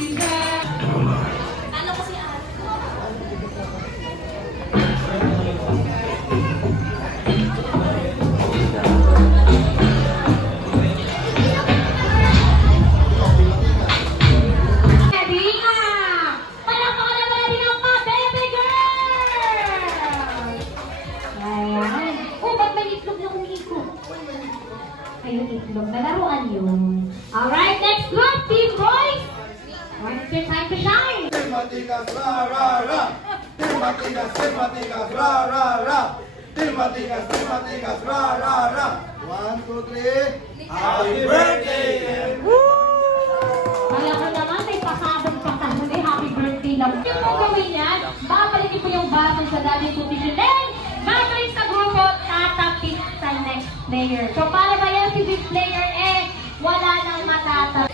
happy birthday. Ano ko si Ate? Ayun, itlog. Nalaruan yun. Alright, next group, Team Boys! It's your time to shine! Timatigas, ra, ra, ra! Timatigas, timatigas, ra, ra, ra! Timatigas, timatigas, ra, ra, ra! 1, 2, 3, Happy birthday! Kaya ko naman, may pasabog pa sa huli. Happy birthday lang. Yung mong gawin yan, babalikin mo yung baso sa dating position. Then, babalik sa grupo, tatapit sa next player. So, para ba yan si this player, wala nang matatapit.